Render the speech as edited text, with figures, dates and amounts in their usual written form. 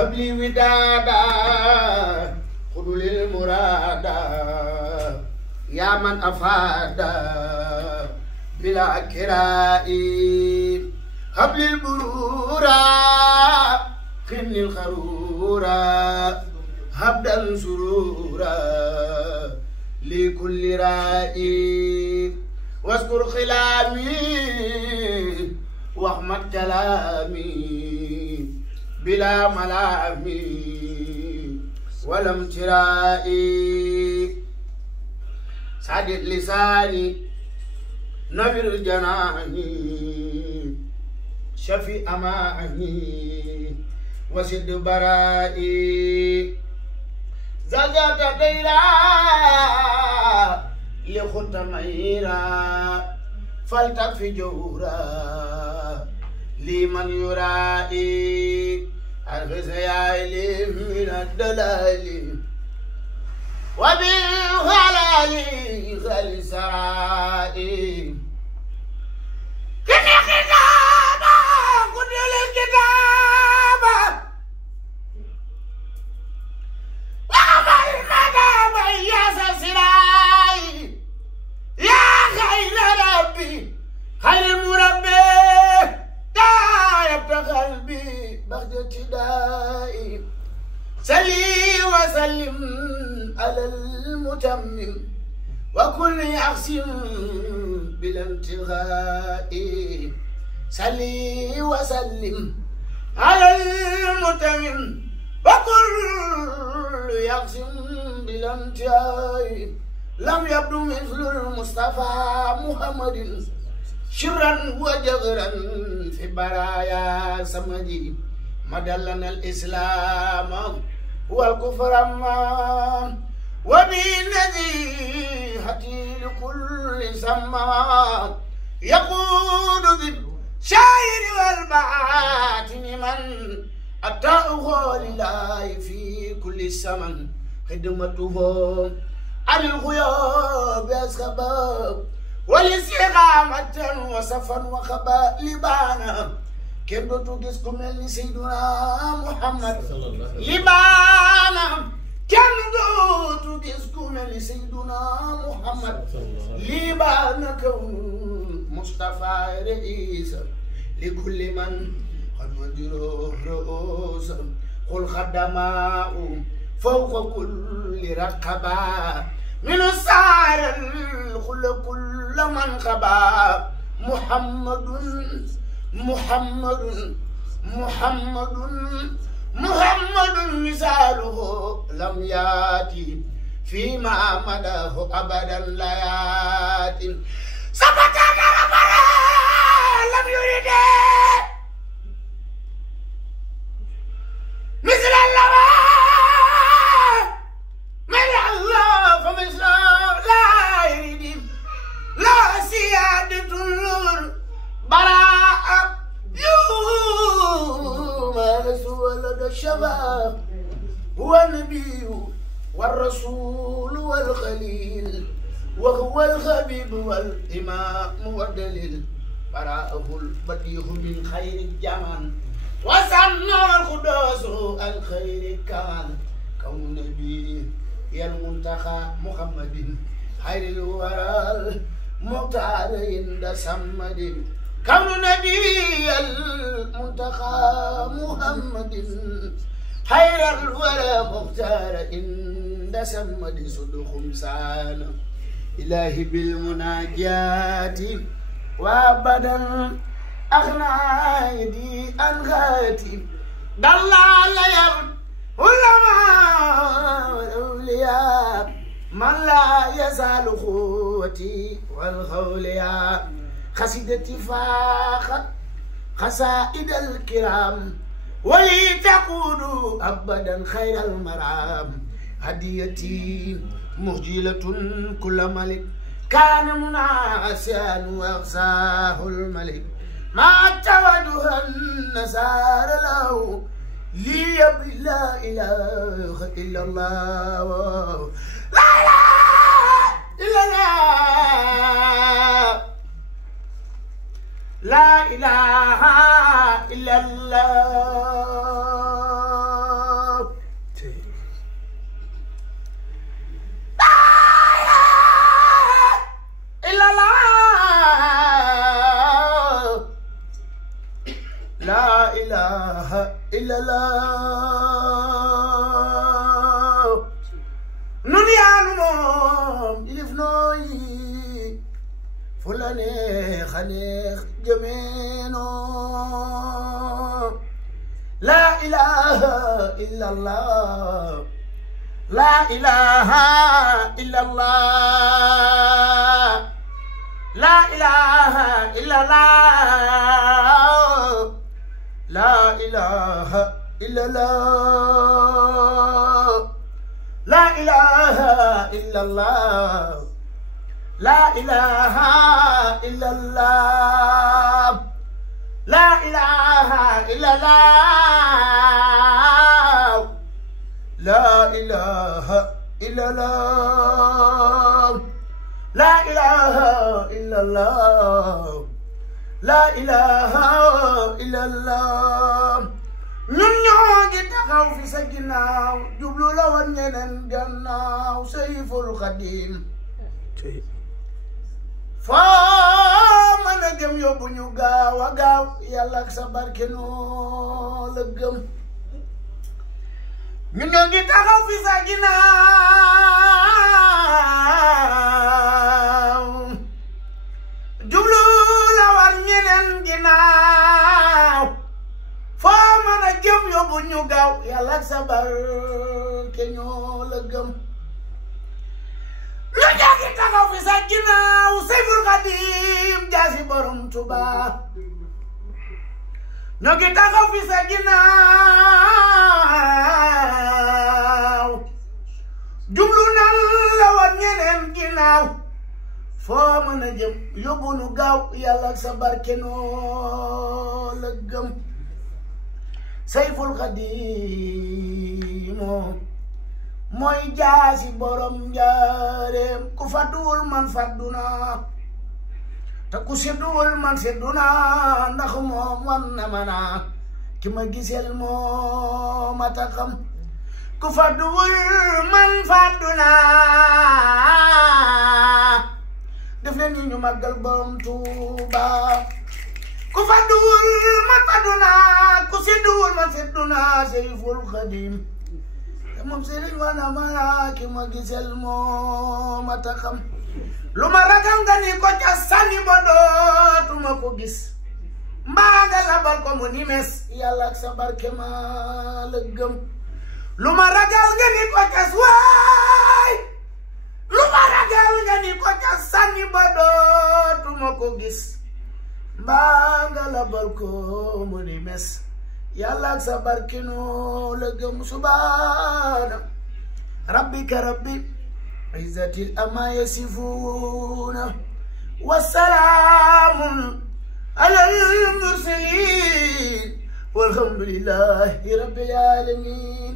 هب لي ودادا خذ للمرادا يا من أفاد بلا كراء هب لي البرورا خن الخرورا هبدا سرورا لكل رائي واذكر خلامي واحمد كلامي بلا ملامي ولا امترائي سعد لساني نبر جناني شفي أماني وسد برائي زجاجة ديرا لخط ميرا فلتكفي جورا لمن يرائي الغزيال من الدلال وبالخلال خل سرائي كني خطابة كني للكتابة وقبل المدام يا سراي يا خير ربي خير مربي تايب قلبي بغدة دائي سلي وسلم على المتمم وكل يقسم بلا انتهاء سلي وسلم على المتمم وكل يقسم بلا انتهاء لم يبدو مثل المصطفى محمد شرا وجغرا في برايا سمدي مدلنا الإسلام والكفر ما وبالنزيهة لكل سما يقود بالشاعر والباطن من أتاه لله في كل سمن خدمته عن الغياب أسباب والاستقامة وصفا وخباء لبانا كيف تجسكم من سيدنا محمد لبانا كم تجسكم من سيدنا محمد لبانا كون مصطفى رئيسا لكل من قد وجروه رؤوسا قل خدماء فوق كل رقبا من السعر الخل كل من خبا محمد محمد محمد محمد مثاله لم ياتي فيما مداه ابدا لا ياتي ثبت ربنا لم يرد مثل الله من الله فمثل لا يريد لا سيادة النور براء يوم ولد الشباب هو النبي والرسول والخليل وهو الخبيب والإمام والدليل براءه البديع من خير الجمال وسمى القدوس الخير كمال كون نبي يا المنتخى محمد خير الورى المختار عند سمد كون نبي المنتخى محمد خير الورى مختار عند سمد صدق خمسان إلهي بالمناجات وابدا أغنى يدي عن غاتي دلال العلماء والأولياء من لا يزال قوتي والخولياء خسيدتي فاخت خسائد الكرام ولي تقول أبدا خير المرام هديتي مهجلة كل ملك كان مناسيا وأغساه الملك ما توجه النسار له لي لا إله إلا الله لا إله إلا الله لا إله إلا الله إلا الله نونيان موم يلف نوي فلاني خنيخ جمينو لا إله إلا الله لا إله إلا الله لا إله إلا الله لا إله إلا الله لا إله إلا الله لا إله إلا الله لا إله إلا الله لا إله إلا الله لا إله إلا الله لا إله إلا الله ñun ñoo ngi taxaw fi sa ginnaaw jublu la wan ñeneen gannaaw Sayful Xadim foo mën a gëm yóbbu ñu gaaw a gaaw yàlla ak sa barke noo la gëm ñun ñoo ngi taxaw fi sa ginnaaw jublu la wan ñeneen ginnaaw foo mën a gëm yóbbu ñu gaaw yàlla ak sa barke ñoo la gëm ñu ngi taxaw fi sa ginnaaw Sayful Xadim jaasi borom Tuuba ñu ngi taxaw fi sa ginnaaw jublu nan la wan ñeneen ginnaaw foo mën a jëm yóbbu nu gaaw yàlla ak sa barke noo la gëm Sayful Xadim mooy jaasi borom njaareem ku fadduwul man fadduna te ku sedduwul man sedduna ndax moom wan na mana ki ma gisel moo mata xam ku fadduwul man fadduna def leen ñu màggal borom Tuuba ku fadduwul man fadduna ku sedduwul man sedduna Sayful Xadim moom sëriñ wana mana ki ma gisel moo mata xam lu ma ragal nga ni ko ca sànni ba dootuma ko gis mbaa nga labal ko mu ni mes yàlla ak sa barke ma la gëm lu ma ragal nga ni ko ca waay lu ma ragal nga ni ko ca sànni ba dootuma ko gis mbaa nga labal ko mu ni mes yàlla ak sa barke noo la gëm subhaana rabbika rabbi izzatil amma yasifuuna wa salaamun alal mursaliin walhamdulillahi rabbil aalamiin.